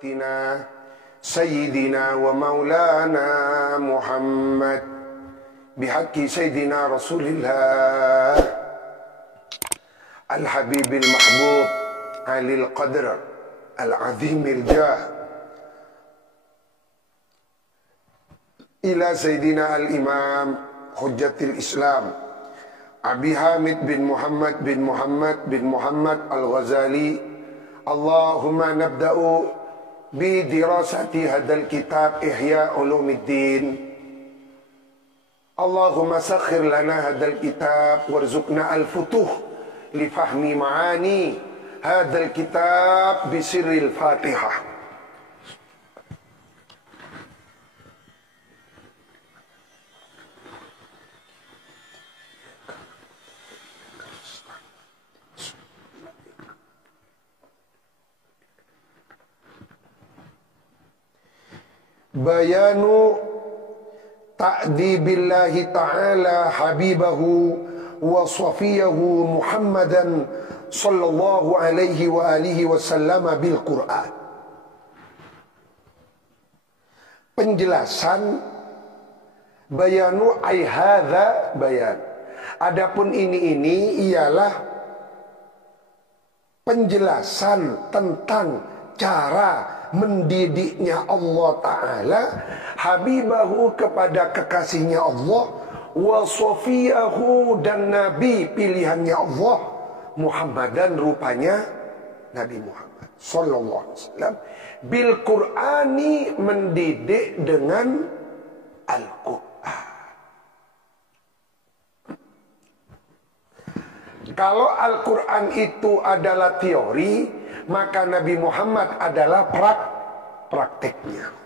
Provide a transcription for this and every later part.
وقوتنا سيدنا ومولانا محمد بحق سيدنا رسول الله الحبيب المحبوب علي القدر العظيم الجاه إلى سيدنا الإمام حجة الإسلام أبي حامد بن محمد الغزالي. اللهم نبدأ بدراسة هذا الكتاب إحياء علوم الدين. اللهم سخر لنا هذا الكتاب وارزقنا الفتوح لفهم معاني هذا الكتاب بسر الفاتحة. Bayanu ta'dibillahi ta'ala habibahu wa safiyahu Muhammadan sallallahu alaihi wa alihi wasallam bil Qur'an. Penjelasan bayanu ay hadza bayan. Adapun ini ialah penjelasan tentang cara mendidiknya Allah Ta'ala habibahu kepada kekasihnya Allah, wa sofiyahu dan nabi pilihannya Allah, Muhammadan rupanya Nabi Muhammad sallallahu alaihi wasallam, bil Qur'ani mendidik dengan Al-Qur'an. Kalau Al-Qur'an itu adalah teori, maka Nabi Muhammad adalah prakteknya.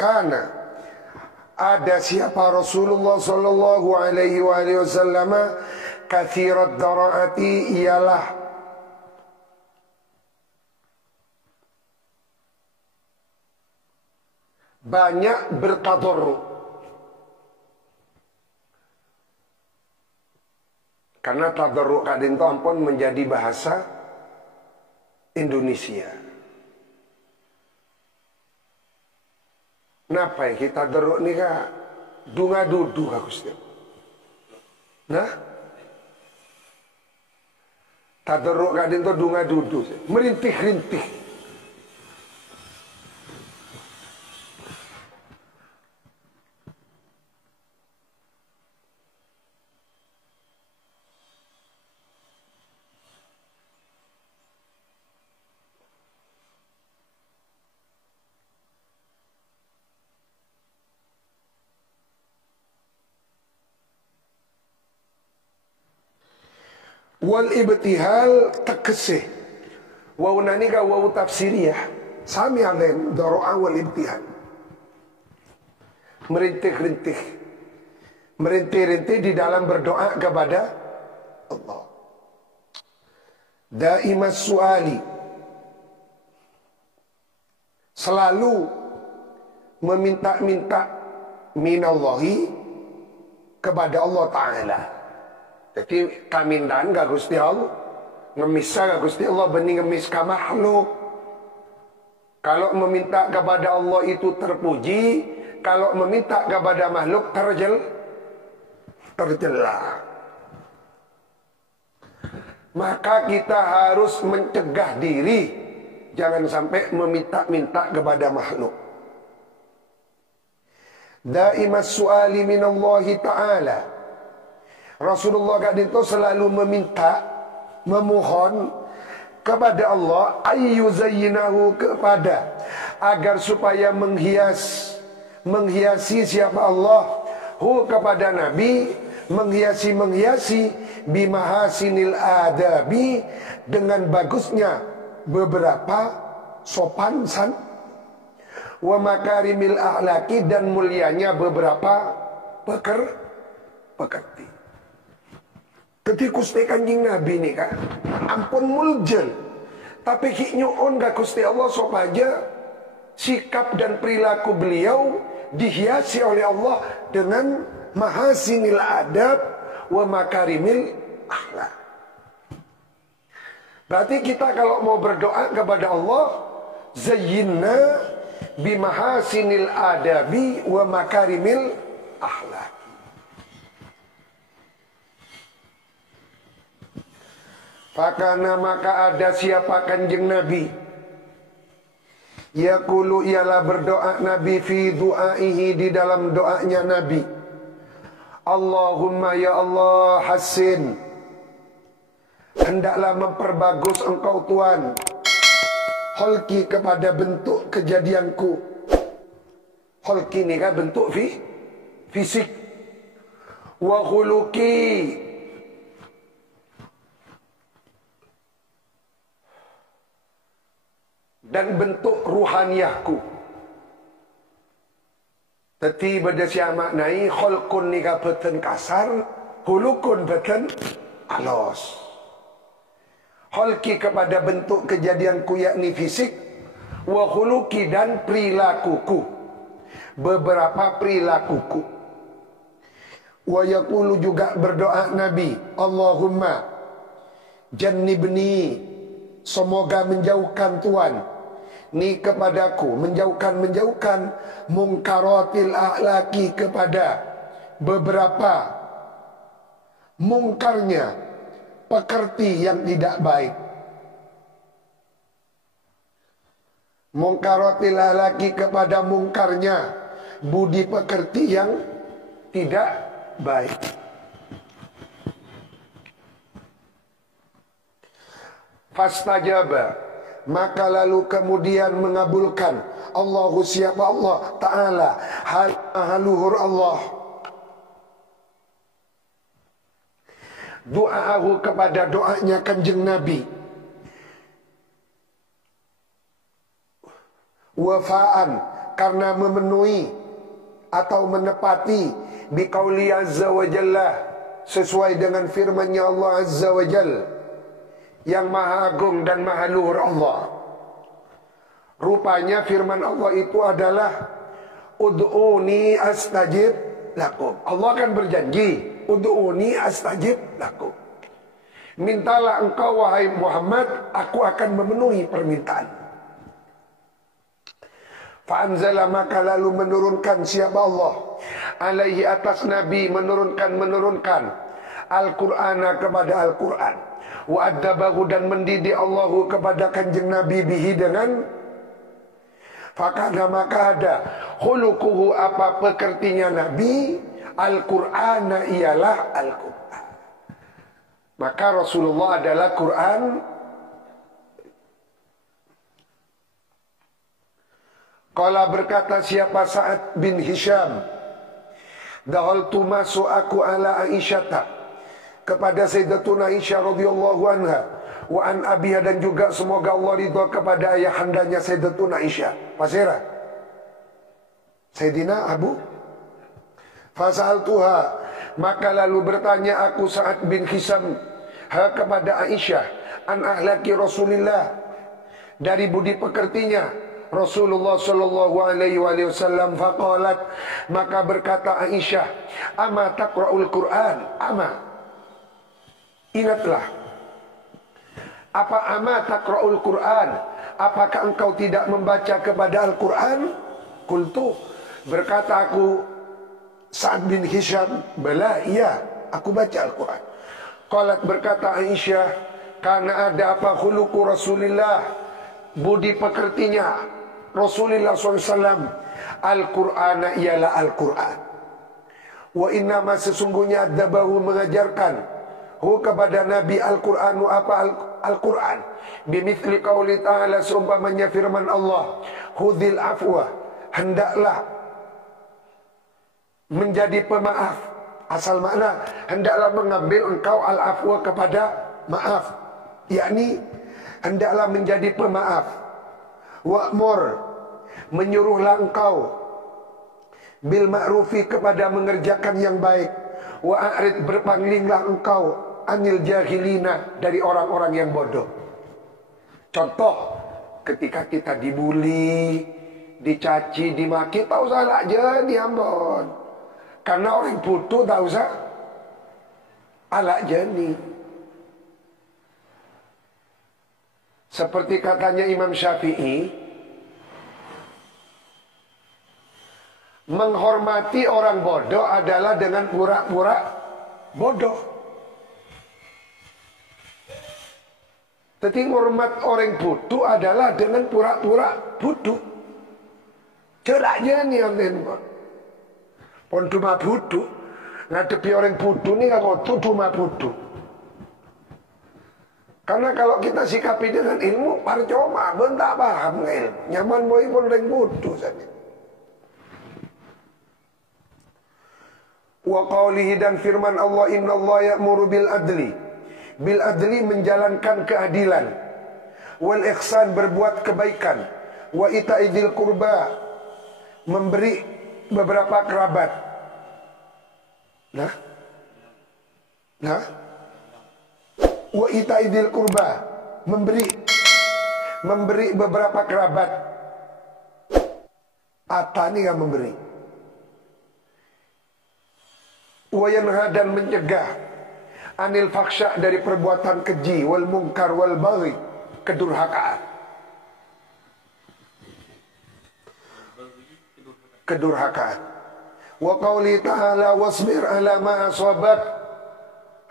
Karena ada siapa Rasulullah sallallahu alaihi wasallam kathirat daraati, ialah banyak bertadarruk. Karena tadarruk kadang itu ampun menjadi bahasa Indonesia. Napa ya kita deruk ni kak dunga dudu aku setiap. Nah, tadarruk kadang tu dunga dudu, merintih-rintih. Wal ibtihal takesih. Waw nani ka waw tafsiriyah. Sami alain daro'a wal ibtihal. Merintih-rintih. Merintih-rintih di dalam berdoa kepada Allah. Daimas su'ali. Selalu meminta-minta minallahi kepada Allah Ta'ala. Jadi kamindan gak Gusti Allah, ngemisah gak Gusti Allah, bening ngemis ka makhluk. Kalau meminta kepada Allah itu terpuji, kalau meminta kepada makhluk tercela. Maka kita harus mencegah diri, jangan sampai meminta-minta kepada makhluk. Daimas su'ali minallahi ta'ala. Rasulullah kadang selalu meminta, memohon kepada Allah ayyuzayyinahu, kepada agar supaya menghiasi siapa Allah hu kepada Nabi menghiasi bimahasinil adabi, dengan bagusnya beberapa sopan san, wa makarimil akhlaki, dan mulianya beberapa pekerti. Ketika Gusti Kanjeng Nabi nih kan, ampun muljel, tapi hiknyoon gak Gusti Allah sopaja sikap dan perilaku beliau dihiasi oleh Allah dengan mahasinil adab wa makarimil akhlak. Berarti kita kalau mau berdoa kepada Allah, zayyinna bimahasinil adabi wa makarimil akhlak. Fakana, maka ada siapa Kanjeng Nabi, yaqulu, ialah berdoa Nabi, fi du'aihi, di dalam doanya Nabi, Allahumma ya Allah, hassin, hendaklah memperbagus engkau Tuhan, holki, kepada bentuk kejadianku. Holki ini kan bentuk fisik. Wa khuluki, dan bentuk ruhaniyahku. Teti beda siya maknai, kholkun ni ka beten kasar, hulukun beten alos. Holki, kepada bentuk kejadianku yakni fisik, wa huluki, dan perilakuku, beberapa perilakuku. Wa yaqulu, juga berdoa Nabi, Allahumma jannibni, semoga menjauhkan Tuhan ni kepadaku, menjauhkan mungkaratil akhlaki, kepada beberapa mungkarnya pekerti yang tidak baik. Mungkaratil akhlaki, kepada mungkarnya budi pekerti yang tidak baik. Fastajaba, maka lalu kemudian mengabulkan Allahu, siapa Allah Ta'ala, haluhur Allah, doahu, kepada doanya Kanjeng Nabi, wafaan, karena memenuhi atau menepati biqauli azza wa jalla, sesuai dengan firman-Nya Allah azza wa jalla, yang maha agung dan maha luhur Allah. Rupanya firman Allah itu adalah ud'uni astajib lakum. Allah akan berjanji, ud'uni astajib lakum, mintalah engkau wahai Muhammad, aku akan memenuhi permintaan. Fa'anzala, maka lalu menurunkan siapa Allah, alaihi, atas Nabi, menurunkan Al-Qur'ana, kepada Al-Qur'an, wa addabahu, dan mendidik Allahu kepada Kanjeng Nabi bihi, dengan fakana, maka ada khuluquhu, apa pekertinya Nabi, Al-Qur'ana, ialah Al-Qur'an. Maka Rasulullah adalah Quran. Qala, berkata siapa Sa'ad bin Hisham, dahaltu, masuk aku ala Aisyata, kepada Sayyidatuna Aisyah radhiyallahu anha, wa an abiha, dan juga semoga Allah ridha kepada ayahandanya Sayyidatuna Aisyah, Pasira Sayyidina Abu. Fasaltuha, maka lalu bertanya aku Sa'ad bin Hisham kepada Aisyah, an ahlaki Rasulillah, dari budi pekertinya Rasulullah sallallahu alaihi wasallam. Faqalat, maka berkata Aisyah, ama taqra'ul Qur'an, ama, ingatlah, apa ama taqra'ul Qur'an, apakah engkau tidak membaca kepada Al-Qur'an? Qultu, berkata aku Sa'ad bin Hisham, bala, iya, aku baca Al-Qur'an. Qalat, berkata Aisyah, karena ada apa khuluqu Rasulillah, budi pekertinya Rasulullah SAW, Al-Qur'ana, ialah Al-Qur'an. Wa innama, sesungguhnya adabahu, mengajarkan kepada Nabi Al-Qur'anu, apa Al-Qur'an, bimithli qauli ta'ala, seumpamanya firman Allah, khudhil afwa, hendaklah menjadi pemaaf, Asal makna, hendaklah mengambil engkau al-afwa kepada maaf, yakni hendaklah menjadi pemaaf. Wa'mur, menyuruhlah engkau bil ma'rufi, kepada mengerjakan yang baik. Wa'arid, berpalinglah engkau anil jahilina, dari orang-orang yang bodoh. Contoh, ketika kita dibuli, dicaci, dimaki, tak usah lah je diambon. Karena orang putu tak usah alak jeni. Seperti katanya Imam Syafi'i, menghormati orang bodoh adalah dengan pura-pura bodoh. Tapi hormat orang putu adalah dengan pura-pura putu. Ceraknya nih yang pon cuma putu, ngadepi orang putu nih kan cuma putu. Karena kalau kita sikapi dengan ilmu, percuma, bentak paham ilmu. Nyaman boy pun orang putu saja. Wa qawlihi, dan firman Allah, inna Allah ya'muru bil adli. Bil adli, menjalankan keadilan. Wal ihsan, berbuat kebaikan. Wa ita'idil kurba, memberi beberapa kerabat. Nah, wa ita'idil kurba, memberi beberapa kerabat. Ata ini kan memberi. Wa yanha, dan mencegah anil faksha, dari perbuatan keji, wal mungkar wal baghi, kedurhakaan. Wa qauli ta'ala wasbir ala ma asabak,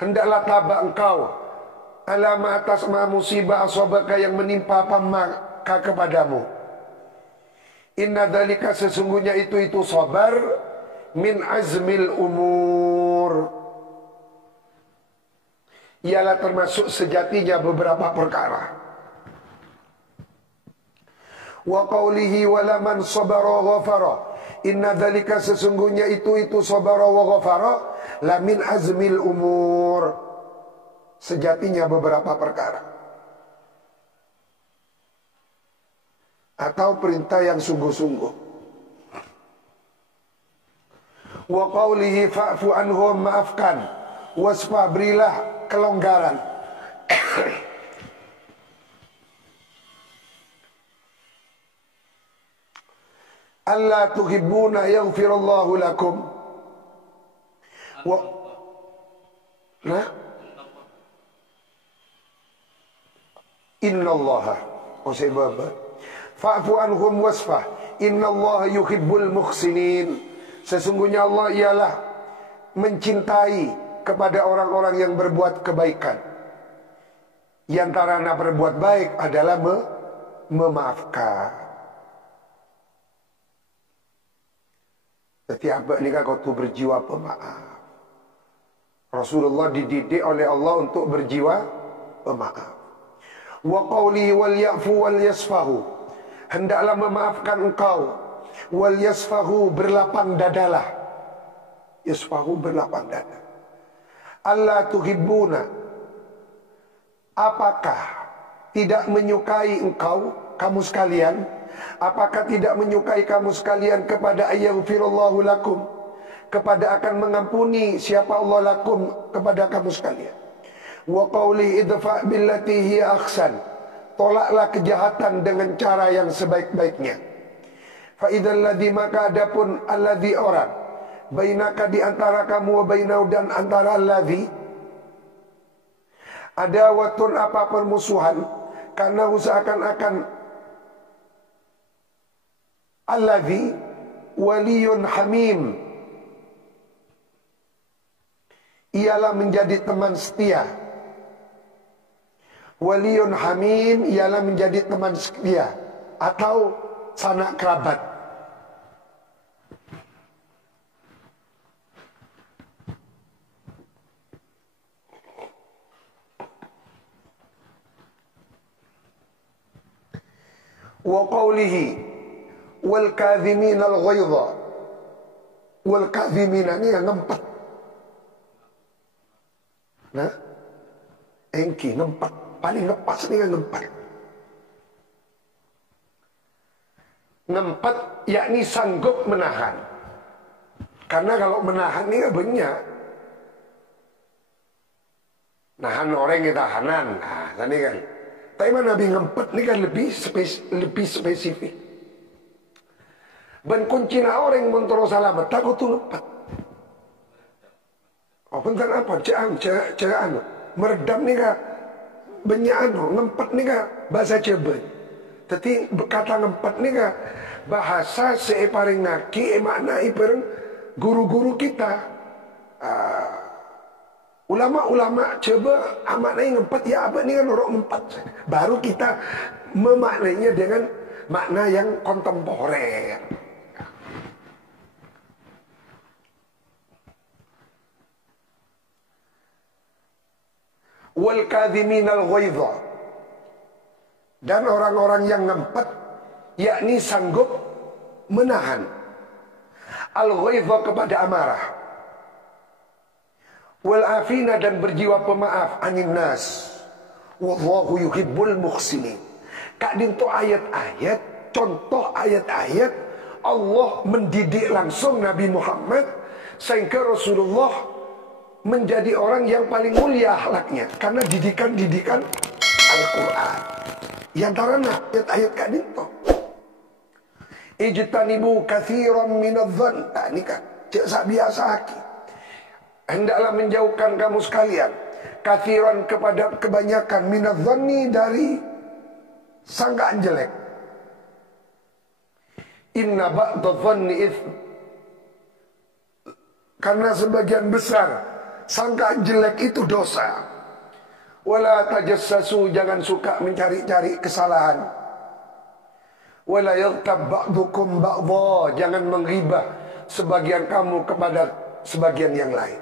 hendaklah tabah engkau ala ma, atas ma musibah asabaka, yang menimpa maka kepadamu. Inna dzalika, sesungguhnya itu sabar, min azmil umur, ialah termasuk sejatinya beberapa perkara. Wa qawlihi wala man sabara ghafara, inna dzalika, sesungguhnya itu sabara wa ghafara, la min azmil umur, sejatinya beberapa perkara, atau perintah yang sungguh-sungguh. Wa qawlihi fa'fu anhum, maafkan. Wasfa, berilah kelonggaran. Alla tuhibbuna yaghfirallahu lakum. Innallaha, fa'fu anhum wasfah, innallaha yuhibbul muhsinin. Sesungguhnya Allah ialah mencintai kepada orang-orang yang berbuat kebaikan. Di antara berbuat baik adalah memaafkan. Setiap nikah kau tu berjiwa pemaaf. Rasulullah dididik oleh Allah untuk berjiwa pemaaf. Wa qawlihi wal ya'fu wal yasfahu, hendaklah memaafkan engkau. Wal yasfahu, berlapang dadalah. Yasfahu, berlapang dada. Alla tuhibbuna, apakah tidak menyukai engkau, kamu sekalian? Apakah tidak menyukai kamu sekalian kepada ayaghfirullahu lakum, kepada akan mengampuni siapa Allah lakum, kepada kamu sekalian. Wa qawli idfa' billati hiya ahsan, tolaklah kejahatan dengan cara yang sebaik-baiknya. Fa'idhal ladhi, maka adapun alladhi, orang, bainaka, di antara kamu, wa bainau, dan antara alladhi, ada watun, apa permusuhan, karena seakan-akan alladhi waliyun hamim, ialah menjadi teman setia. Waliyun hamim ialah menjadi teman setia atau sanak kerabat. Wa qawlihi wal kadhimin al ghaidha, wal kadhimin, ini yang ngempet. Nah, engki ngempat, paling ngepas nih kan ngempat. Ngempat yakni sanggup menahan. Karena kalau menahan ini kan banyak. Nahan orang yang tahanan. Nah, tadi kan. Tapi Nabi ngempet ini kan lebih spesifik. Ben kunci orang mentoro salamat takut tuh ngempet. Oh bentar apa? Caan. Meredam nih kan. Banyak ngempet nih kan. Bahasa Cebet. Tapi kata ngempet nih kan. Bahasa separing ngaki makna ipareng guru-guru kita. Ulama-ulama coba maknanya ngempet ya apa nih kan orang ngempet. Baru kita memaknainya dengan makna yang kontemporer. Wal kadhiminal ghaidha. Dan orang-orang yang ngempet yakni sanggup menahan al-ghaidha kepada amarah. Wal afina dan berjiwa pemaaf anin nas. Wallahu yuhibbul muhsinin. Kak dinto ayat-ayat, contoh ayat-ayat Allah mendidik langsung Nabi Muhammad sehingga Rasulullah menjadi orang yang paling mulia akhlaknya karena didikan-didikan Al-Qur'an. Yang tarana ayat-ayat kak dinto. Ijtanibu katsiran minadh-dhann. Nah, ini kan cek biasa aki. Hendaklah menjauhkan kamu sekalian kathiran kepada kebanyakan minadh-dhanni dari sangkaan jelek. Inna ba'dadh-dhanni itsm. Karena sebagian besar sangkaan jelek itu dosa. Wala tajassasu, jangan suka mencari-cari kesalahan. Wala yaghtab ba'dukum ba'dha, jangan menghibah sebagian kamu kepada sebagian yang lain.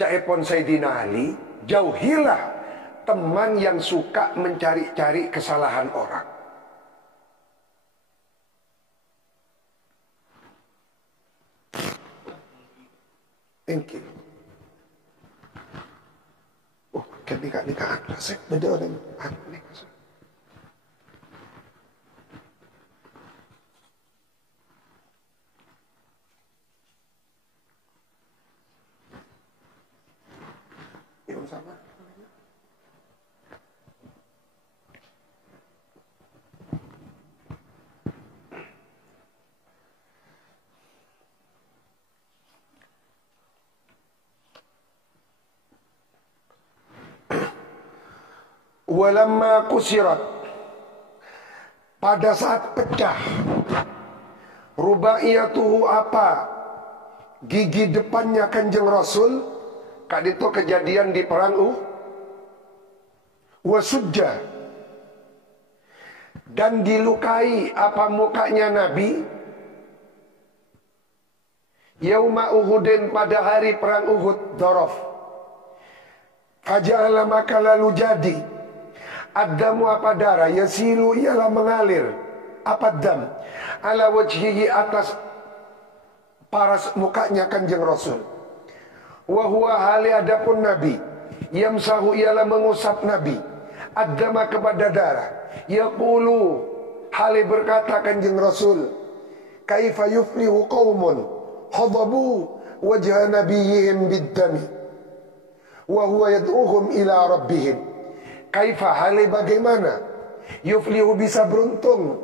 Caipon Sayyidina Ali, jauhilah teman yang suka mencari-cari kesalahan orang. Thank you. Oh, kan nikah rasek beda orang nikah. Yang sama. Walamma kusirat, pada saat pecah rubaiyatuhu apa gigi depannya Kanjeng Rasul, kak itu kejadian di perang wasujja, dan dilukai apa mukanya Nabi yauma Uhudin pada hari perang Uhud Dorof. Faja'ala maka lalu jadi Ad-damu apa darah, yasilu ialah mengalir apa dam ala wajhihi atas paras mukanya Kanjeng Rasul. Wa huwa hali adapun Nabi yamsahu ialah mengusap Nabi ad-dama kepada darah. Yaqulu hali berkata Kanjeng Rasul, kaifa yuflihu qaumun hadabu wajha nabiyihim bid-dami wa huwa yad'uhum ila rabbihim. Kaifa hali bagaimana yuflihu bisa beruntung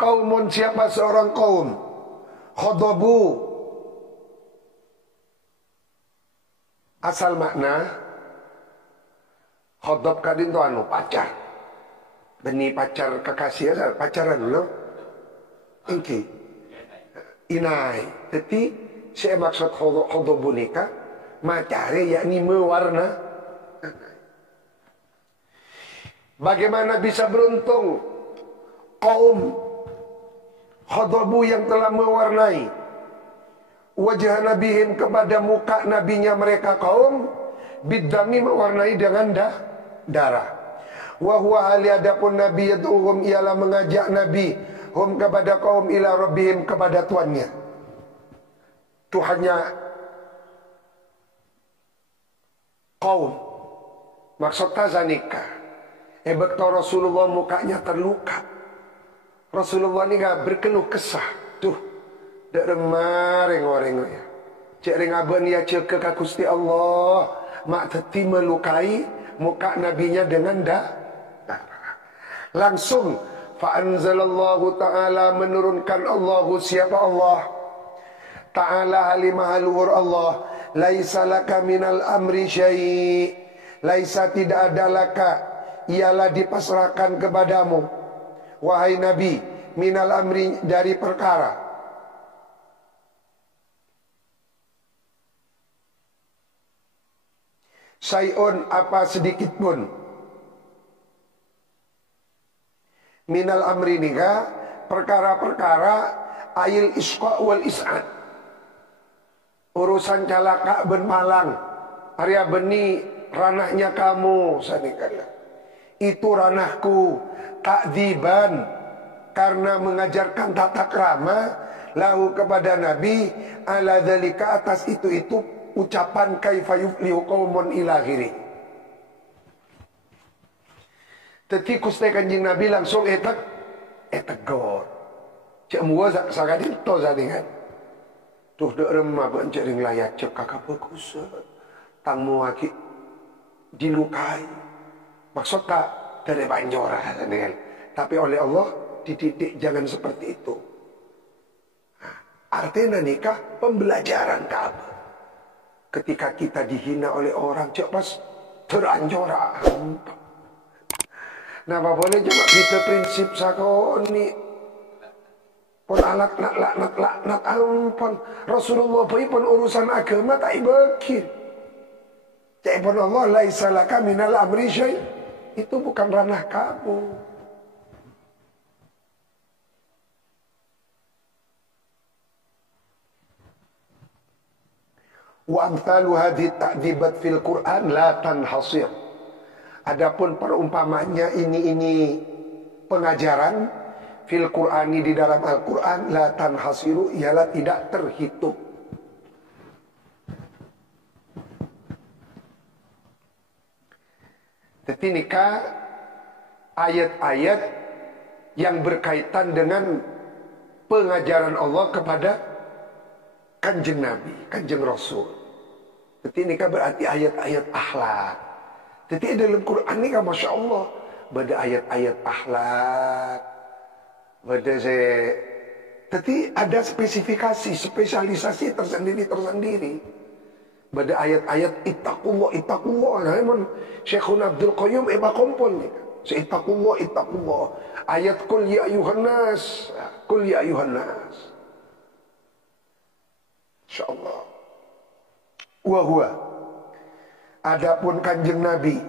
kaumun siapa seorang kaum khadabu asal makna khadab kadin tu anu pacar benih pacar kekasih pacaran lo ingki inai. Tapi saya maksud khodobu nikah macare yakni mewarna. Bagaimana bisa beruntung kaum khodobu yang telah mewarnai wajah nabihim kepada muka nabinya mereka kaum bidami mewarnai dengan darah. Wa huwa hali adapun nabi yad'uhum ialah mengajak nabi hum kepada kaum ila rabbihim kepada Tuhannya. Tuhannya kaum. Maksudnya zanika. Bekto Rasulullah mukanya terluka. Rasulullah ini gak berkeluh kesah. Tuh, dak remareng orang ya. Cek ring aben ya cek ke Gusti Allah. Mak teti melukai muka nabinya dengan langsung fa'anzalallahu ta'ala menurunkan Allahu siapa Allah ta'ala halimah luhur Allah laisa laka minal amri syai' laisa tidak ada laka ialah dipasrahkan kepadamu wahai Nabi minal amri dari perkara syai'un apa sedikit pun minal amri nikah perkara-perkara ail isqa wal is'ad urusan calaka ben malang Arya beni ranahnya kamu sanikala itu ranahku takdiban karena mengajarkan tata krama lahu kepada Nabi ala dzalika atas itu ucapan kaifa yuflihu qaumun ila akhirih. Teti kuste kanjing Nabi langsung etegor. Cek mua sakadin to zadingan. Tuh dek remah ben cek ring layak cek kakak bagus. Tang muaki dilukai. Maksud tak dari banjora zadingan. Tapi oleh Allah dididik jangan seperti itu. Artinya nikah pembelajaran kabar. Ketika kita dihina oleh orang cek pas teranjora. Nah, apa boleh coba kita prinsip sakoni pun alat laknat ampun Rasulullah pun urusan agama tak ibakir. Cek pun Allah laisa laka minal amri syai' itu bukan ranah kamu. Wa amthalu hadhihi ta'dibat fil Qur'an la tanhasir. Adapun perumpamannya ini pengajaran fil Qur'ani di dalam Al-Qur'an la tanhasiru ialah tidak terhitung. Jadi nikah ayat-ayat yang berkaitan dengan pengajaran Allah kepada kanjeng Nabi, kanjeng Rasul. Jadi nikah berarti ayat-ayat akhlak. Jadi dalam Quran ini kan Masya Allah ada ayat-ayat akhlak. Jadi ada spesifikasi, spesialisasi tersendiri. Ada ayat-ayat ittaqullah. Nah, emang Syekhun Abdul Qayyum kompon nih. Ittaqullah. Ayat kul ya ayuhan nas. Insyaallah. Wa huwa adapun kanjeng Nabi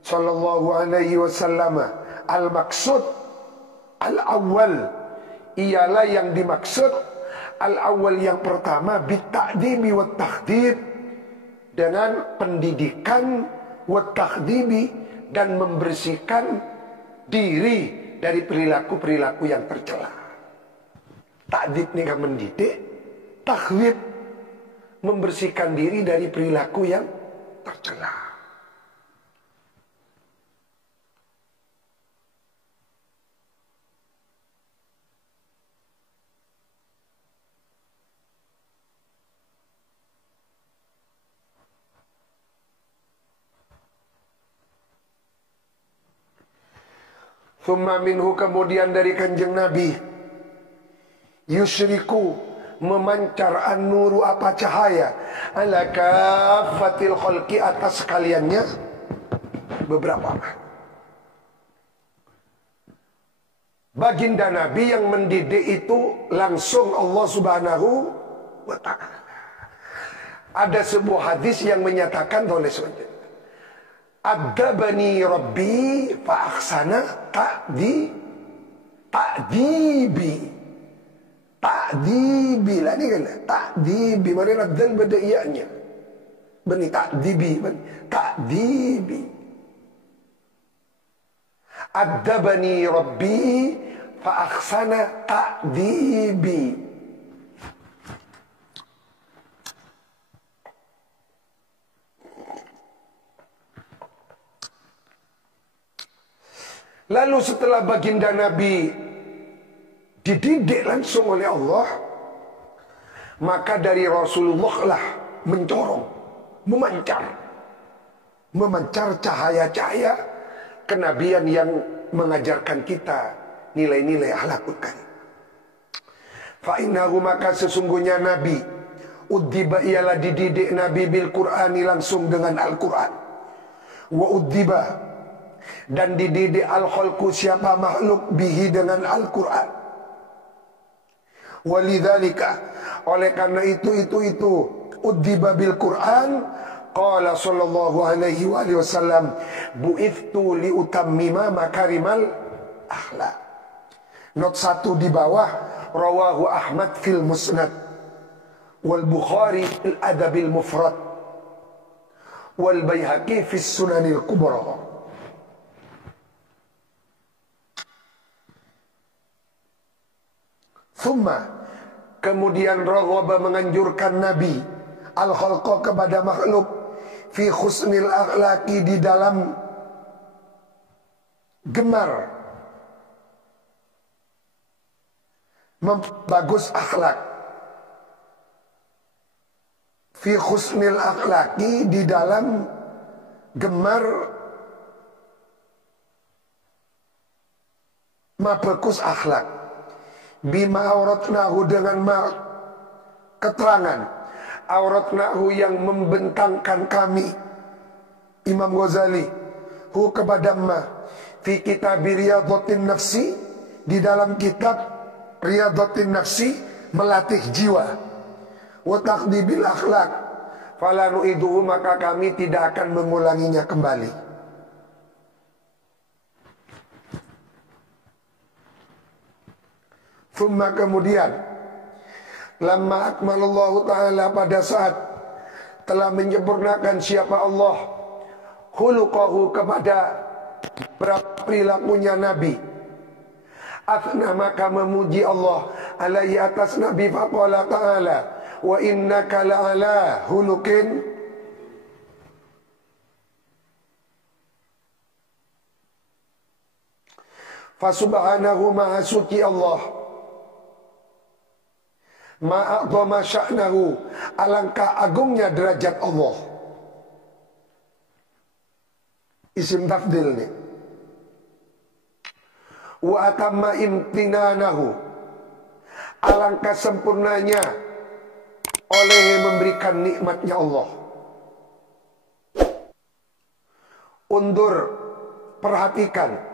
sallallahu alaihi wasallam al-maksud al-awwal ialah yang dimaksud al-awwal yang pertama bita'dibi wa takhdib dengan pendidikan wa takhdibi dan membersihkan diri dari perilaku-perilaku yang tercela. Ta'dib ini kan mendidik, takhdib membersihkan diri dari perilaku yang tercela. Thumma minhu kemudian dari kanjeng Nabi yusyriku memancar an-nuru apa cahaya ala kafatil khalqi atas sekaliannya beberapa baginda Nabi yang mendidik itu langsung Allah Subhanahu wa ta'ala. Ada sebuah hadis yang menyatakan oleh sebenarnya adabani rabbi fa akhsana ta'dibi lah ni kan ta'dibi mana dal bada iyanya bani ta'dibi Adzabani Rabbi fa ahsana ta'dibi. Lalu setelah baginda Nabi dididik langsung oleh Allah, maka dari Rasulullah lah mencorong, memancar cahaya-cahaya kenabian yang mengajarkan kita nilai-nilai akhlakul karim. Fa innahu, maka sesungguhnya Nabi uddiba, ialah dididik Nabi bil Qur'ani, langsung dengan Al-Quran. Wa uddiba, dan dididik al-khalqu, siapa makhluk, bihi, dengan Al-Quran. Walidzalika, oleh karena itu uddiba bil Quran, qala sallallahu alaihi wasallam, bu'ithtu liutammima makarimal akhlak. Not 1 di bawah, rawahu Ahmad fil Musnad, wal Bukhari fil Adabil Mufrad, wal Baihaqi fis Sunanil Kubra. Thumma, kemudian raghaba, menganjurkan Nabi al-khalqa, kepada makhluk, fi husnil akhlaqi, di dalam gemar membagus akhlak. Fi husnil akhlaqi, di dalam gemar membagus akhlak. Bima auratnahu, dengan keterangan auratnahu, yang membentangkan kami, Imam Ghazali, hu, kepada fi kitab Riyadhatin Nafsi, di dalam kitab Riyadhatin Nafsi, melatih jiwa, wa taqdibil akhlak, fala nu'iduhu, maka kami tidak akan mengulanginya kembali. Thumma, kemudian, lamma akmalallahu ta'ala, pada saat telah menyempurnakan siapa Allah, khuluqahu, kepada perilakunya Nabi, athna, maka memuji Allah alaihi, atas Nabi, faqala ta'ala, wa innaka la'ala hulukin fasubhanahu, maha suci Allah, ma'adhama sya'nahu, alangkah agungnya derajat Allah. Isim tafdil nih. Wa atamma imtinanahu, alangkah sempurnanya oleh memberikan nikmatnya Allah. Undur, perhatikan.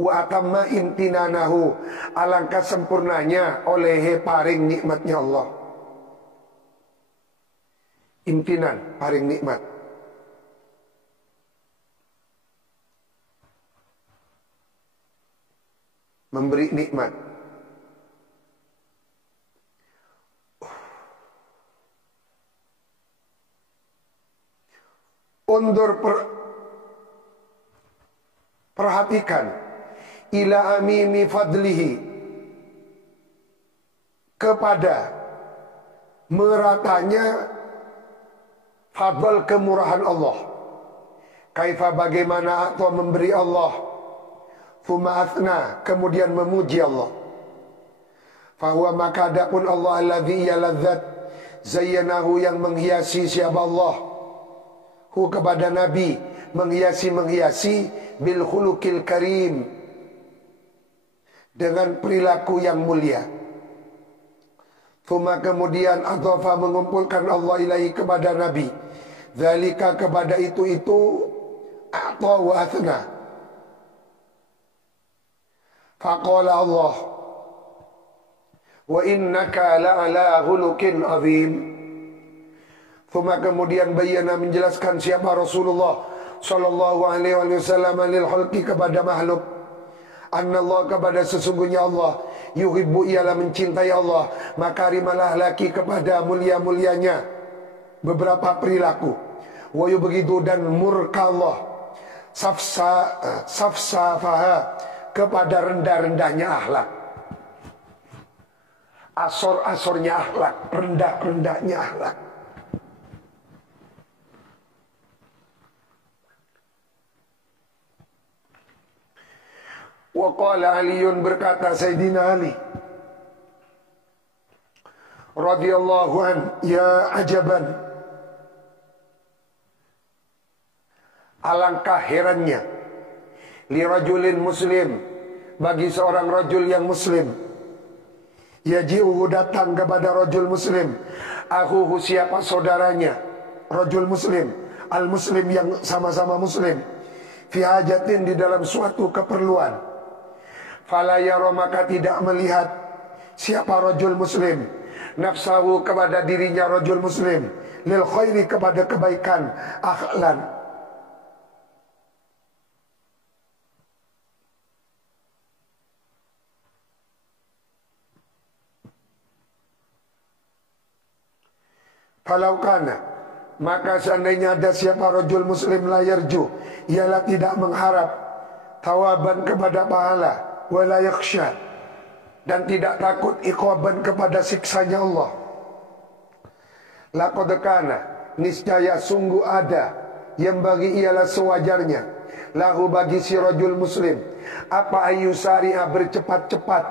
Wa atamma imtinanahu, alangkah sempurnanya oleh paring nikmatnya Allah. Imtinan, paring nikmat. Memberi nikmat. Undur, perhatikan. Ila amimi fadlihi, kepada meratanya fadl, kemurahan Allah. Kaifa, bagaimana, atau memberi Allah. Thumma athna, kemudian memuji Allah. Fahuwa, maka adapun Allah, alladzi ya ladzat, zayyanahu, yang menghiasi siapa Allah, hu, kepada Nabi, menghiasi bil khuluqil karim, dengan perilaku yang mulia. Thumma, kemudian adhafa, mengumpulkan Allah ilahi, kepada Nabi, dzalika, kepada itu a'ta wa athna. Faqala Allah, wa innaka la'ala hulukin azim. Thumma, kemudian bayyana, menjelaskan siapa Rasulullah sallallahu alaihi wasallam, lil khalqi, kepada makhluk, annallah, kepada sesungguhnya Allah, yuhibbu, ialah mencintai Allah, makarimal ahlaki, kepada mulia-mulianya beberapa perilaku. Wayu begitu, dan murka Allah safsafaha, kepada rendah-rendahnya akhlak, asor-asornya akhlak, rendah-rendahnya akhlak. Wa qala Aliun, berkata Sayyidina Ali radhiyallahu an, ya ajaban, alangkah herannya, li rajulin muslim, bagi seorang rajul yang muslim, yaji'uhu, datang kepada rajul muslim, akhuhu, siapa saudaranya rajul muslim, al muslim yang sama-sama muslim, fi hajatin, di dalam suatu keperluan, fala yara, maka tidak melihat siapa rajul muslim, nafsahu, kepada dirinya rajul muslim, lil khairi, kepada kebaikan, akhlan, falau kana, maka seandainya ada siapa rajul muslim la yarju, ialah tidak mengharap tawaban, kepada pahala, wala yakhsha, dan tidak takut iqaban, kepada siksanya Allah, laqad kana, niscaya sungguh ada, yang bagi ialah sewajarnya, lahu, bagi si rajul muslim, apa ayusari'a, bercepat-cepat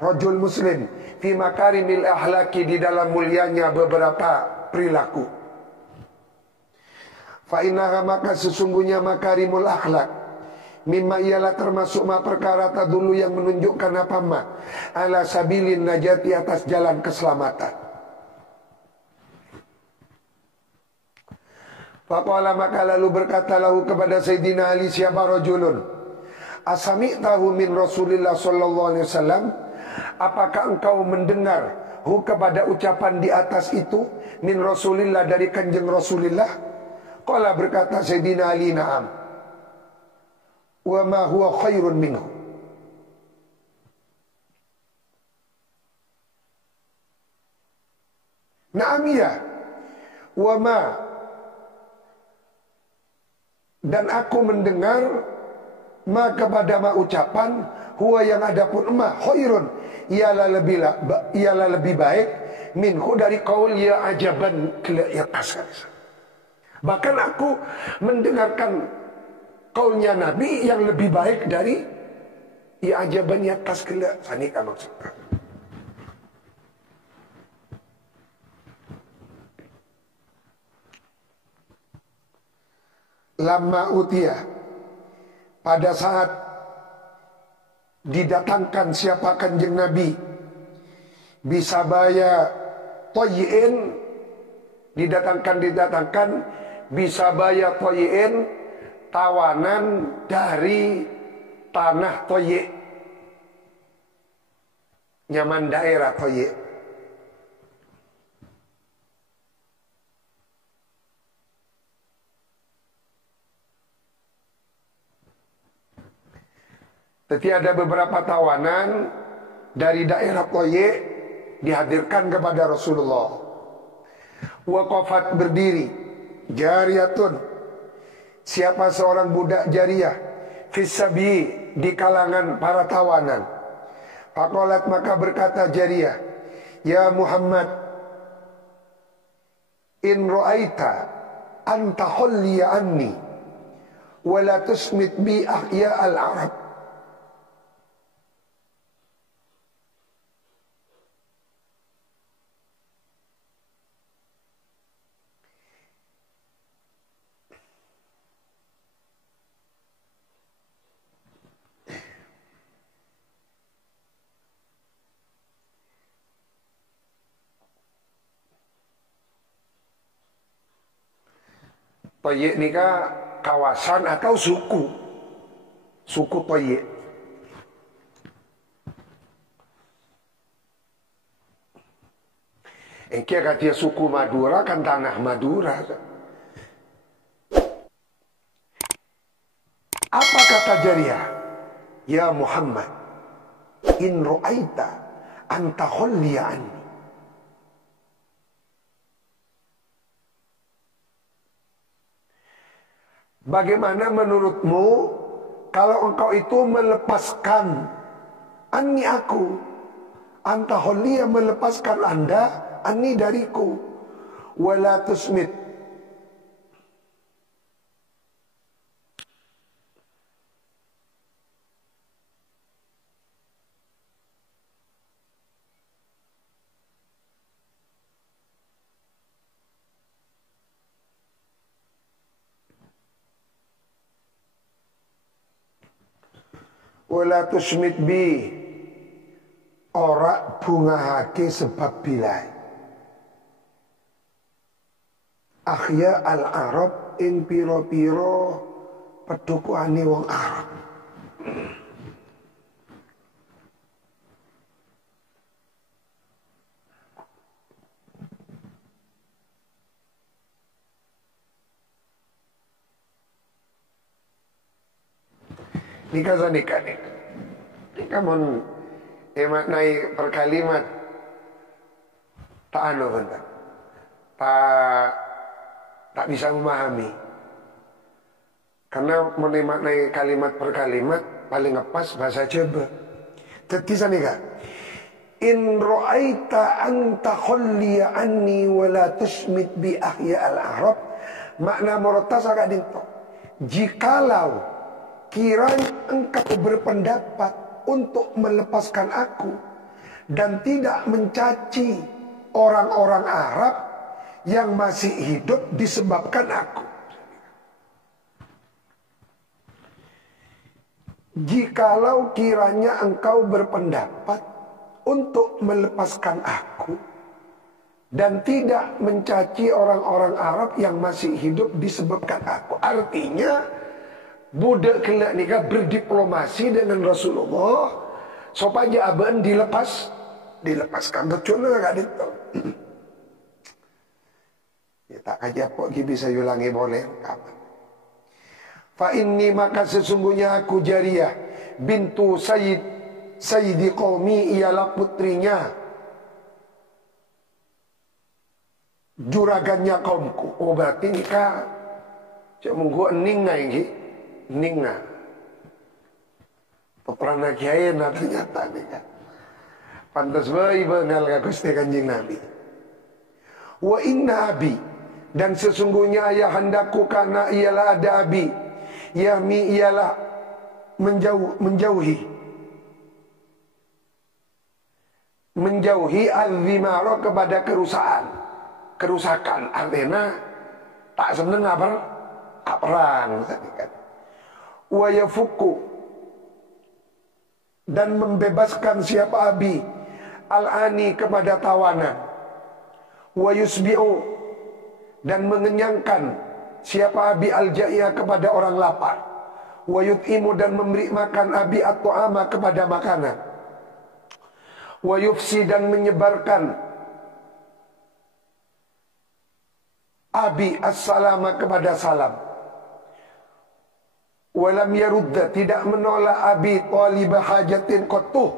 rajul muslim, fi makarimil ahlaki, di dalam mulianya beberapa perilaku. Fa innaha, maka sesungguhnya makarimul akhlak, mimma ialah termasuk ma perkara tadulu, yang menunjukkan apa ma, ala sabilin najati, atas jalan keselamatan. Faqala, maka lalu berkata lahu, kepada Sayyidina Ali, siapa rajulun, asami'tahu min Rasulillah sallallahu alaihi wasallam, apakah engkau mendengar hu, kepada ucapan di atas itu, min Rasulillah, dari kanjeng Rasulillah? Qala, berkata Sayyidina Ali, na'am, wa ma huwa khairun minhu, na'am ya, wa ma, dan aku mendengar, ma, kepada ma ucapan, huwa, yang adapun ma, khairun, ialah lebih baik, minhu, dari qaul ya ajaban, kelihatan. Bahkan aku mendengarkan qaulnya Nabi yang lebih baik dari ya ajaban, ya tas kelak. Ini kan maksudnya. Lama utia, pada saat didatangkan siapa kanjeng Nabi, bisabaya toyin, didatangkan bisabaya toyin, tawanan dari tanah toye, nyaman daerah toye. Tetapi ada beberapa tawanan dari daerah Toye dihadirkan kepada Rasulullah. Waqafat, berdiri, jariyatun, siapa seorang budak jariyah, fisabi, di kalangan para tawanan. Faqalat, maka berkata jariyah, ya Muhammad, in ra'aita anta hulliya anni wala tusmit bi ahya al-arab. Toye ini kan kawasan atau suku. Suku Toye. Engkau kata suku Madura kan tanah Madura. Apa kata jariyah? Ya Muhammad, in ru'aita anta khulliya anni. Bagaimana menurutmu kalau engkau itu melepaskan anni aku, anta holia melepaskan anda anni dariku, wala tusmit, wala tusmit bi, ora bungahake sebab bilai. Akhya al-Arab ing piro-piro pedukuane wong Arab. Nikah nih. Nikah mon maknai perkalimat tak benar. Tak bisa memahami. Karena maknai kalimat per kalimat paling ngepas bahasa Jawa. Kisah nikah. In ra'aita anta kholliya anni wala tusmit bi ahya al-Arab, makna murtas agak dinto. Jikalau kiranya engkau berpendapat untuk melepaskan aku dan tidak mencaci orang-orang Arab yang masih hidup disebabkan aku. Jikalau kiranya engkau berpendapat untuk melepaskan aku dan tidak mencaci orang-orang Arab yang masih hidup disebabkan aku. Artinya budak kelak nikah berdiplomasi dengan Rasulullah supaya abang dilepaskan. Betul enggak itu? Ya tak aja kok bisa ulangi boleh kapan. Fa inni, maka sesungguhnya aku Jariyah bintu Sayyidi qaumi, ialah putrinya juragannya kaumku. Oh berarti nikah cak munggu ening ngai Ningna peperana kiai ternyata nih kan. Pantas bayi bengal ka Gusti Kanjeng Nabi. Wa inna abi, dan sesungguhnya ayahandaku karena ialah ada abi, yami ialah menjauhi al-dhimara kepada kerusakan. Artinya tak seneng perang tadi kan. Wa yafuku, dan membebaskan siapa abi al-ani kepada tawanan. Wa yusbi'u, dan mengenyangkan siapa abi al-ja'iyah kepada orang lapar. Wa yut'imu, dan memberi makan abi at-tu'ama kepada makanan. Wa yufsi, dan menyebarkan abi as-salama kepada salam. Walam yarudda, tidak menolak abi talibah hajatin qattuh,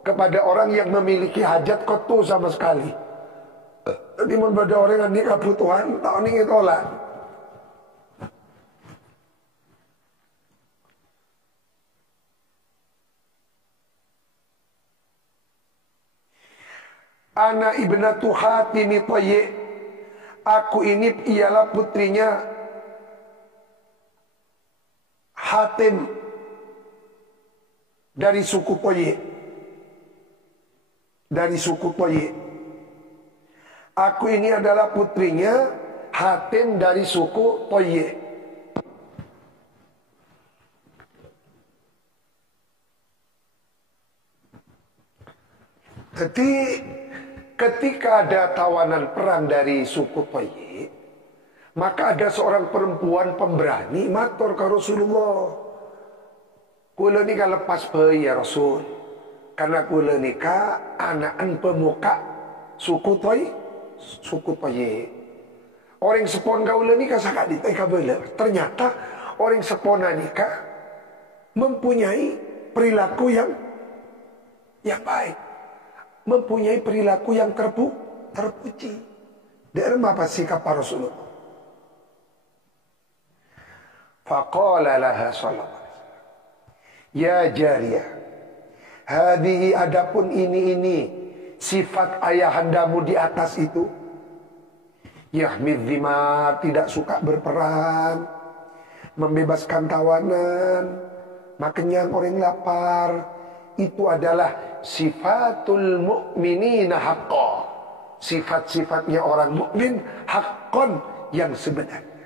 kepada orang yang memiliki hajat qattuh sama sekali. Jadi pada orang yang nikah kebutuhan tak ini tolak. Ana ibnatu Hatimi Tayyi, aku ini ialah putrinya Hatim dari suku Tayyi. Aku ini adalah putrinya Hatim dari suku Tayyi. Jadi ketika ada tawanan perang dari suku Tayyi, maka ada seorang perempuan pemberani matur ke Rasulullah. Kula nikah lepas bayi ya Rasul, karena kula nikah anakan pemuka suku Tayyi. Orang sepon kaula nikah sakit di kabel. Ternyata orang sepona nikah mempunyai perilaku yang baik, mempunyai perilaku yang terpuji. Dari apa sikap para Rasulullah? Faqala laha sallallahu alaihi wasallam, ya jariyah, hadhihi, adapun ini sifat ayahandamu di atas itu. Yahmid dhimar, tidak suka berperang, membebaskan tawanan, makan orang lapar. Itu adalah sifatul mu'minina haqqo, sifat-sifatnya orang mukmin haqqon, yang sebenarnya.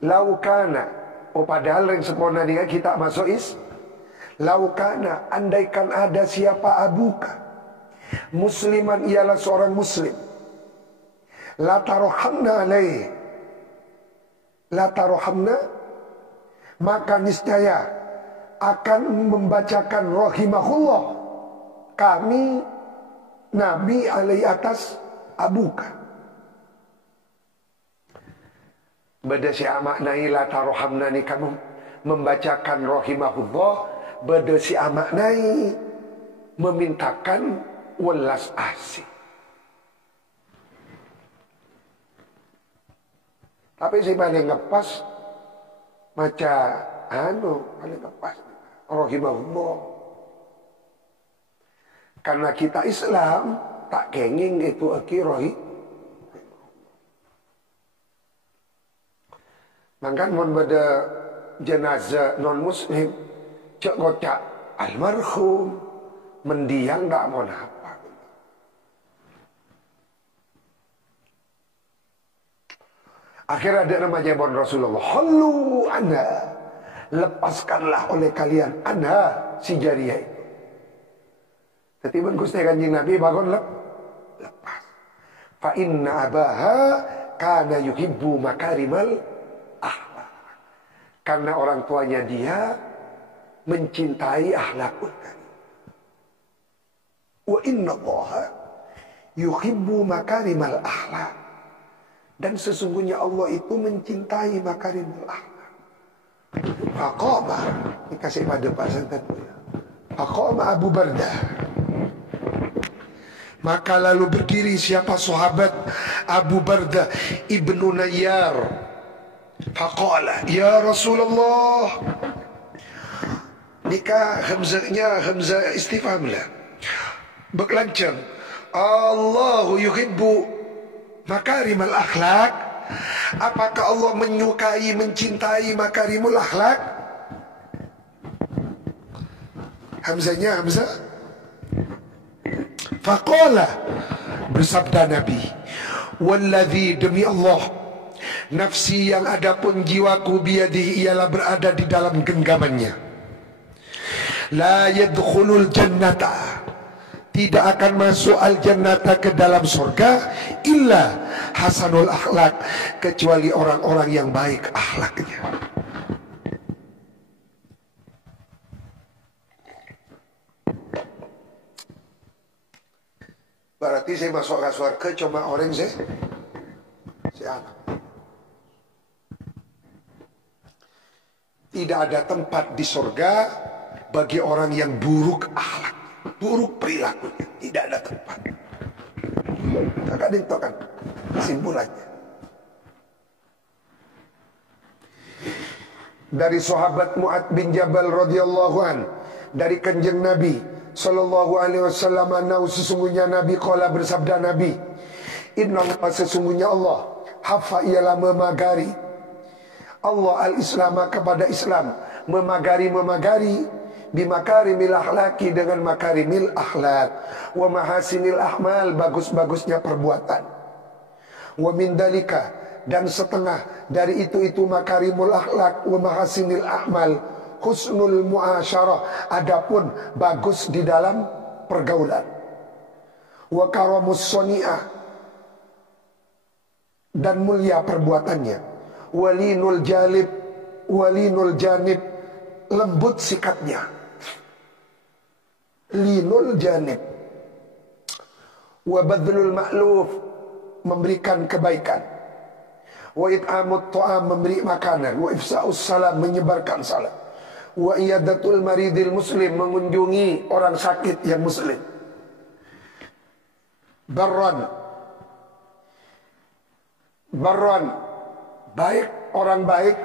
Laukana, padahal yang sempurna dengan kita masuk laukana, andaikan ada siapa abuka, musliman, ialah seorang muslim, la tarohamna alaih, la tarohamna, maka niscaya akan membacakan rahimahullah kami Nabi alaih atas abuka. Beda si maknai la tarohamna ni kamu membacakan rahimahullah, beda si maknai memintakan welas asih. Tapi si paling ngepas maca paling ngepas rahimahullah. Karena kita Islam tak kenging itu akirohi. Maka mun beda jenazah non muslim cek gocak almarhum mendiang tak mau apa. Akhirnya ada namanya bon Rasulullah, halu anda, lepaskanlah oleh kalian anda si jariyah itu. Ketiban Gusti Kanjeng Nabi bangun lepas. Fa inna abaha kana yuhibbu makarimal akhlak. Karena orang tuanya dia mencintai akhlakul karim. Wa inna Allaha yuhibbu makarimal akhlak. Dan sesungguhnya Allah itu mencintai makarimul akhlak. Faqama, dikasih pada Pak Santan. Faqama Abu Bardah, maka lalu berdiri siapa sahabat Abu Bardah ibnu Nayyar. Faqala ya Rasulullah, nikah Hamzahnya Hamzah istifham lah, berkelancang. Allahu yuhibbu makarimul akhlak. Apakah Allah menyukai, mencintai makarimul akhlak? Hamzahnya Hamzah. Faqala, bersabda Nabi, walladzi, demi Allah, nafsi yang adapun jiwaku biyadihi, ialah berada di dalam genggamannya. La yadkhulul jannata, tidak akan masuk al-jannata ke dalam surga illa hasanul akhlak, kecuali orang-orang yang baik akhlaknya. Berarti saya masuk ke surga cuma orang si anak. Tidak ada tempat di surga bagi orang yang buruk akhlak, buruk perilakunya, tidak ada tempat. Kakak itu kan kesimpulannya. Dari sahabat Mu'ad bin Jabal radhiyallahu an, dari kanjeng Nabi sallallahu alaihi wasallam, anau, sesungguhnya Nabi qala, bersabda Nabi, inna Allah, sesungguhnya Allah, hafa, ialah memagari, Allah al-Islam, kepada Islam, memagari bimakarimil akhlaki, dengan makarimil akhlak, wa mahasinil ahmal, bagus-bagusnya perbuatan, wa min dalika, dan setengah dari itu makarimul akhlak, wa mahasinil ahmal, husnul muasyarah, adapun bagus di dalam pergaulan, wa karamus soni'ah, dan mulia perbuatannya, walinul janib, lembut sikapnya, linul janib, wa badlul ma'luf, memberikan kebaikan, wa it'amut ta'am, memberi makanan, wa ifsa'us salam, menyebarkan salam, wa iyadatul maridil muslim, mengunjungi orang sakit yang muslim, barran baik orang baik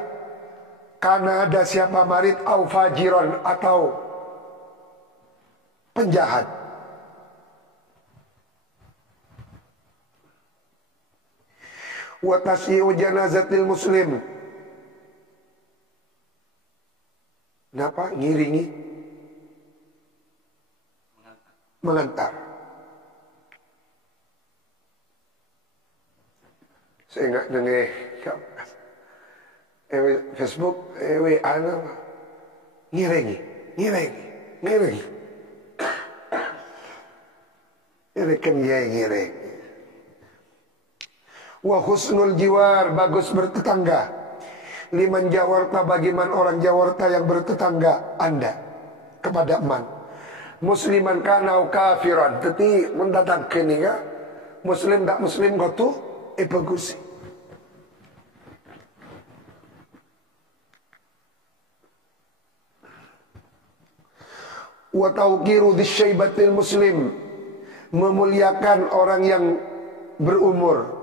karena ada siapa marid au fajiron atau penjahat. Wa tasyi'u janazatil muslim. Kenapa? Ngiringi? Mengantar. Saya enggak dengar Facebook, WA apa? Ngiringi. Ngiring. Wa husnul jiwar, bagus bertetangga. Liman jawarta, bagiman orang jawarta yang bertetangga Anda kepada man. Musliman kanau kafiran, teti mendatang kini ya. Muslim tak muslim kau tu bagusi. Wa tauqiru disyaibatil muslim, memuliakan orang yang berumur.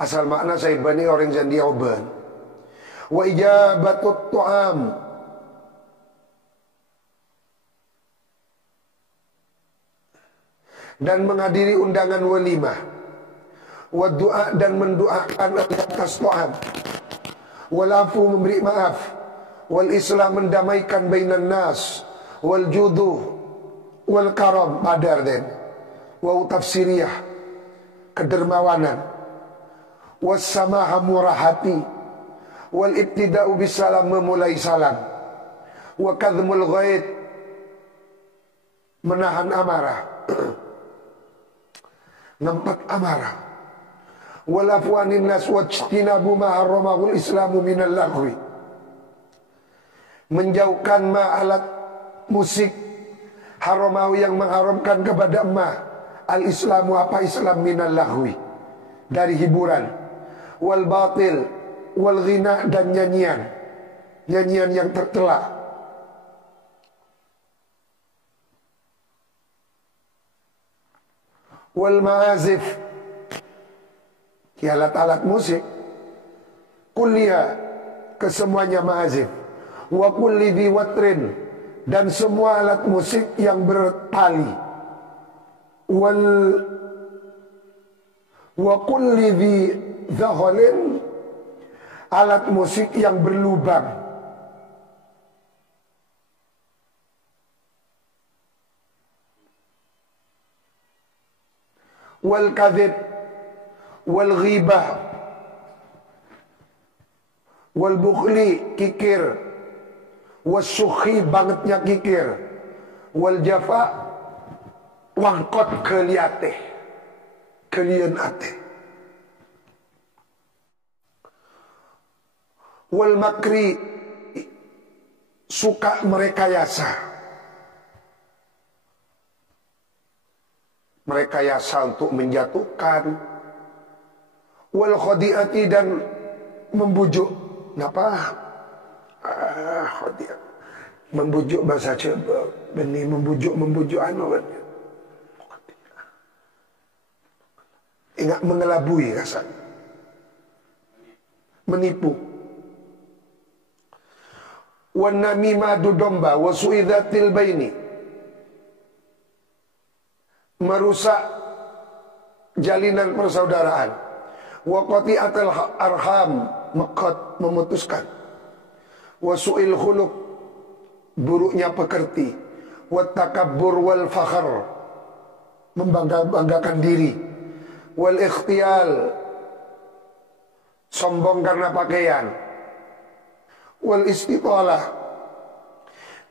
Asal makna saibah ni orang yang diauban. Wa ijabatut tu'am, dan menghadiri undangan walimah. Wa du'a, dan mendoakan atas tu'am. Wal afu, memberi maaf. Wal islam, mendamaikan bainan nas. Wal judu wal karam, badar den. Wa tafsiriyah, kedermawanan. Was samaha, murah hati. Wal ibtida'u bisalam, memulai salam. Wa kadhmul ghaid, menahan amarah. Nampak amarah. Wal afwanin nas wa ijtinabu ma harramahul islamu minal laghwi, menjauhkan ma alat musik haramahu, yang mengharamkan kepada ma al islamu, apa Islam, minal laghwi, dari hiburan. Wal batil wal ghina, dan nyanyian yang tercela. Wal ma'azif, alat-alat musik. Kulliha, kesemuanya ma'azif. Wa kulli dhi watrin, dan semua alat musik yang bertali. Wa kulli dhi dhaholin, alat musik yang berlubang. Wal kadhib wal ghibah wal bukhli, kikir. Was syukhi, bangetnya kikir. Wal jafa, wangkot keliate, kelian ate. Wal makri, suka merekayasa. Merekayasa untuk menjatuhkan. Wal khadi'ati, dan membujuk. Kenapa? Khadi'at, membujuk bahasa coba. Benih membujuk anu. Ingat, mengelabui rasanya. Menipu. Wan namimah, adu domba. Wa su'idatil baini, merusak jalinan persaudaraan. Wa qati'atul arham, memutuskan. Wa su'il khuluq, buruknya pekerti. Wa takabbur wal fakhr, membanggakan diri. Wal ikhtiyal, sombong karena pakaian. Wal istitalah,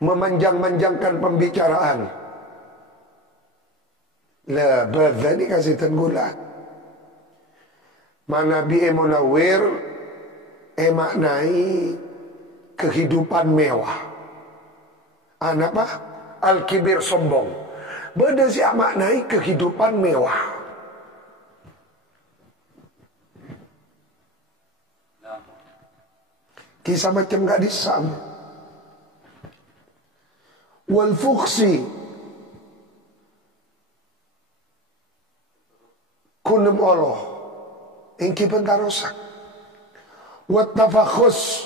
memanjang-manjangkan pembicaraan. La badha, ni kasih tenggulan. Mana bi'e munawwir maknai kehidupan mewah. Apa? Al-kibir, sombong. Beda si maknai kehidupan mewah. Kisah macam gak disam. Wal fuksi, nem Allah engki pentarosak wat tafakhus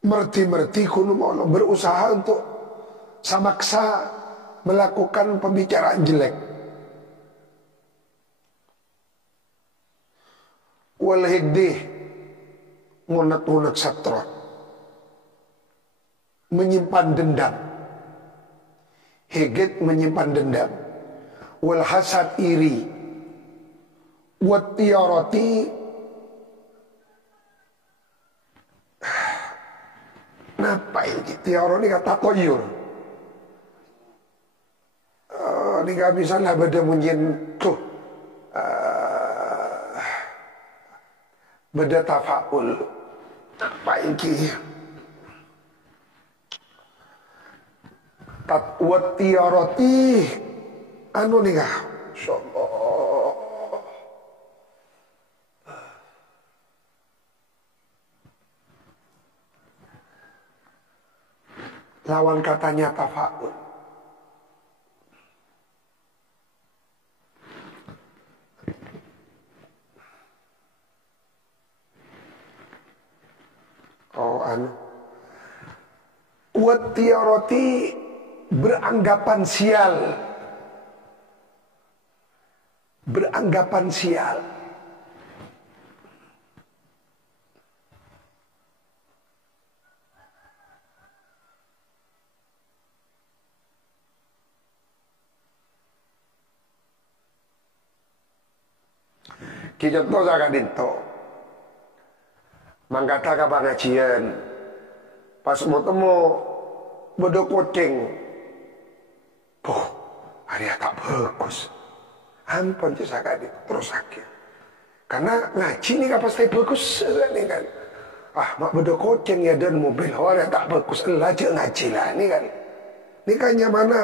merti-merti kunum Allah, berusaha untuk samaksa melakukan pembicaraan jelek. Wal hiddih ngunak-ngunak satron, menyimpan dendam. Higit menyimpan dendam. Wal hasad iri. Wat tiarati, napa ini tiara ini kata toyur. Ini gak bisa lah beda menyentuh beda tafaul. Napa ini? Tatwat tiarati anu nih kah? Insyaallah. Lawan katanya tafaul. Oh anu. Watiaroti beranggapan sial. Beranggapan sial. Kijat to jaga dinto. Manggata ka pengajian. Pas mau temu bodoh kucing. Puh, hari tak bagus. Ampun jaga dinto terus sakit. Karena ngaji nih pasti bagus nih kan. Ah, mak bodoh kucing ya dan mobil hari tak bagus. Elah aja ngaji lah nih kan. Ini kan mana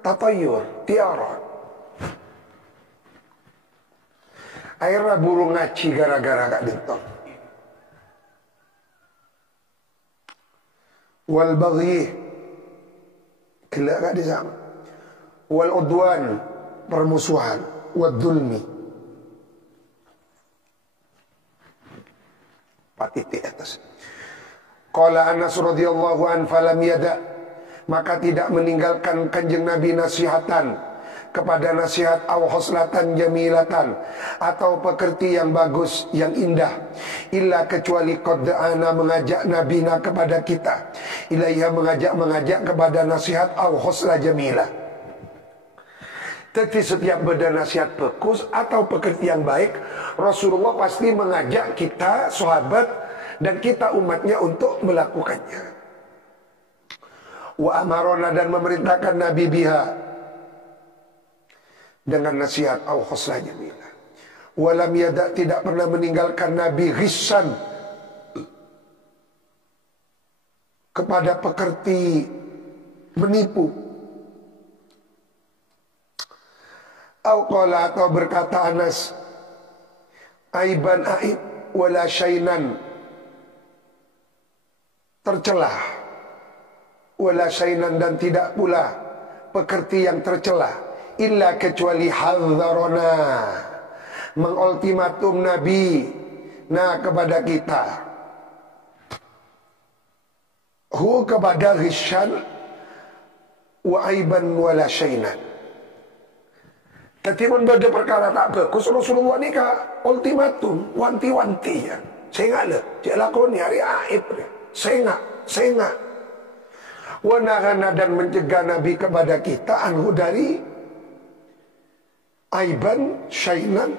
tatayur, tiarat. Akhirnya burung ngaji gara-gara Kak Dinto. Wal baghi, gila Kak Disam. Wal udwan, permusuhan. Wal dhulmi, patiti atas. Qala Anas radhiyallahu an falam yada, maka tidak meninggalkan kanjeng Nabi nasihatan kepada nasihat aw hoslatan jamilatan atau pekerti yang bagus yang indah illa kecuali qad ana mengajak nabina kepada kita ilaiha mengajak kepada nasihat aw hosla jamilah. Tapi setiap beda nasihat bagus atau pekerti yang baik, Rasulullah pasti mengajak kita sahabat dan kita umatnya untuk melakukannya. Wa amarona, dan memerintahkan Nabi biha dengan nasihat au khoslah jamilah. Walam yada, tidak pernah meninggalkan Nabi ghissan kepada pekerti menipu. Au qala, atau berkata Anas, aiban aib wala syainan, tercelah, wala syainan, dan tidak pula pekerti yang tercelah, illa kecuali hadzarona, mengultimatum Nabi kepada kita, hu kepada ghisyan wa aiban wala syainan. Tapi benda perkara tak bagus, Rasulullah ni ultimatum, wanti-wanti ya. Saya nggak le, dia lakoni hari aib ya. Saya nggak. Wanahana, dan mencegah Nabi kepada kita anhu dari aiban syainan.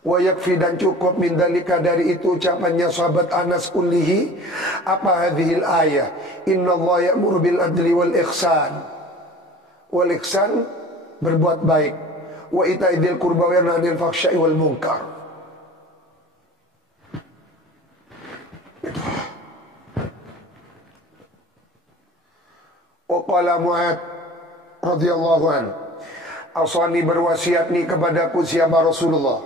Wa yakfi, dan cukup min dalika, dari itu ucapannya sahabat Anas kullihi, apa hadhil ayah, inna Allah ya'muru bil adli wal ihsan. Wal ihsan, berbuat baik, wa itaidil qurba wa yanha 'anil fahsya'i wal munkar. Wa qala Mu'ad radhiyallahu an, asani, berwasiat ni kepadaku siapa Rasulullah.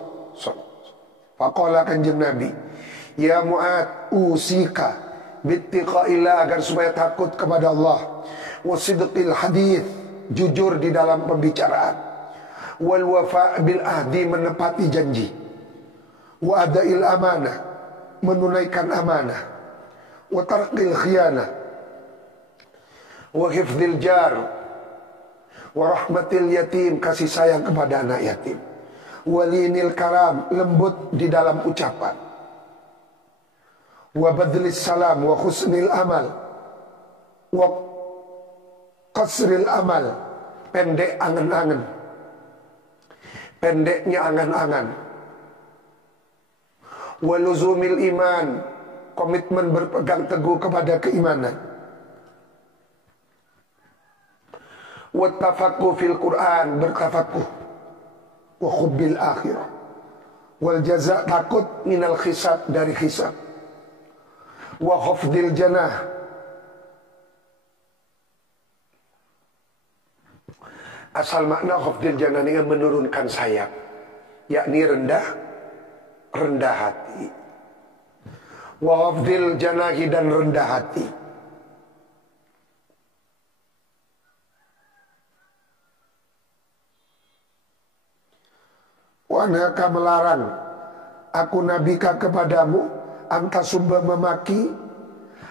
Faqala, kanjeng Nabi, ya Mu'ad, usika bittiqaillah, agar supaya takut kepada Allah, wa sidqil hadith, jujur di dalam pembicaraan. Wal wafa' bil ahdi, menepati janji. Wa adail amanah, menunaikan amanah. Wa tarqil khiyanah. Wa hifdzil jar. Wa rahmatil yatim, kasih sayang kepada anak yatim. Walinil karam, lembut di dalam ucapan. Wa badlis salam wa husnil amal. Wa qasril amal, pendek angan-angan. Pendeknya angan-angan. Wa luzumil iman, komitmen berpegang teguh kepada keimanan. Wa tafaqquh fil Quran, bertafaqquh. Wa hubbil akhirah. Wal jaza', takut minal hisab, dari hisab. Wa khafdil janah, asal makna khafdil janah ini menurunkan sayap, yakni rendah hati. Wa khafdil janahi, dan rendah hati. Wa naka, melarang aku nabika kepadamu, anta sumba, memaki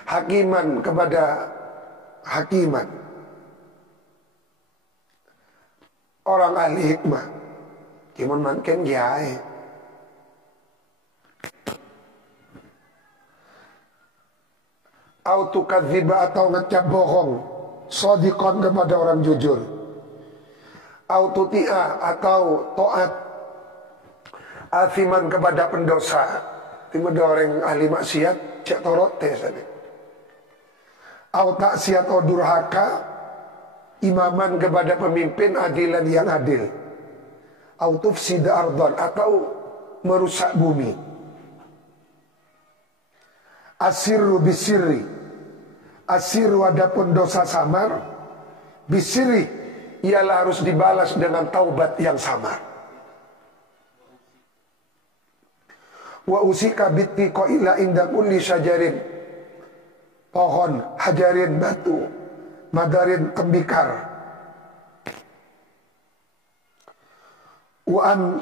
hakiman, kepada hakiman, orang ahli hikmah. Kimun makin jahai. Autu kadziba, atau ngecap bohong, sodikon, kepada orang jujur. Autu ti'a, atau to'at, athiman, kepada pendosa. Tiba-tiba orang ahli maksiat, cek torote sana. Au taksiat, atau durhaka, imaman, kepada pemimpin, adilan, yang adil. Au tufsida ardon, atau merusak bumi. Asirru bisirri, asirru, adapun dosa samar. Bisirri, ialah harus dibalas dengan taubat yang samar. Wa usika bitti qaila inda kulli syajarin, pohon, hajarin, batu, madarin, tembikar. Wa an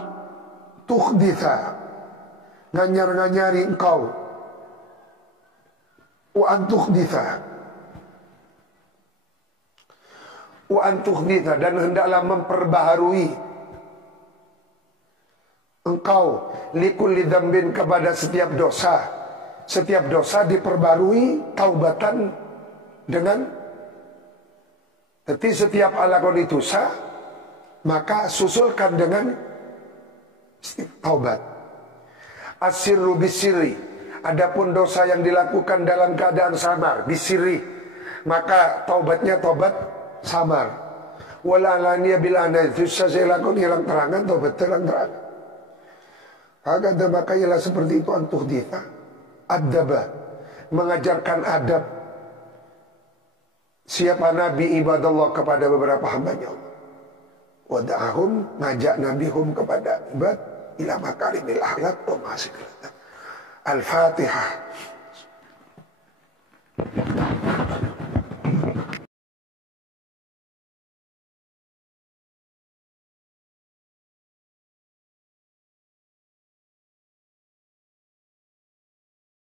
tukhditha, nganyar-nganyari engkau. Wa an tukhditha, wa an tukhditha, dan hendaklah memperbaharui engkau likulli dzambin, kepada setiap dosa. Setiap dosa diperbarui taubatan dengan, jadi setiap alakoni dosa maka susulkan dengan taubat. Asirru bisirri, adapun dosa yang dilakukan dalam keadaan samar, bisirri, maka taubatnya taubat samar. Walalaniya bil anai, dosa saya lakukan hilang terangan, taubat terang-terangan. Agak maka ialah seperti itu, antuh dita adaba, mengajarkan adab. Siapa Nabi ibadallah, kepada beberapa hambanya Allah. Wada'ahum, ngajak nabihum kepada ibad, ila makarimil akhlak wa masikillah. Al-Fatihah.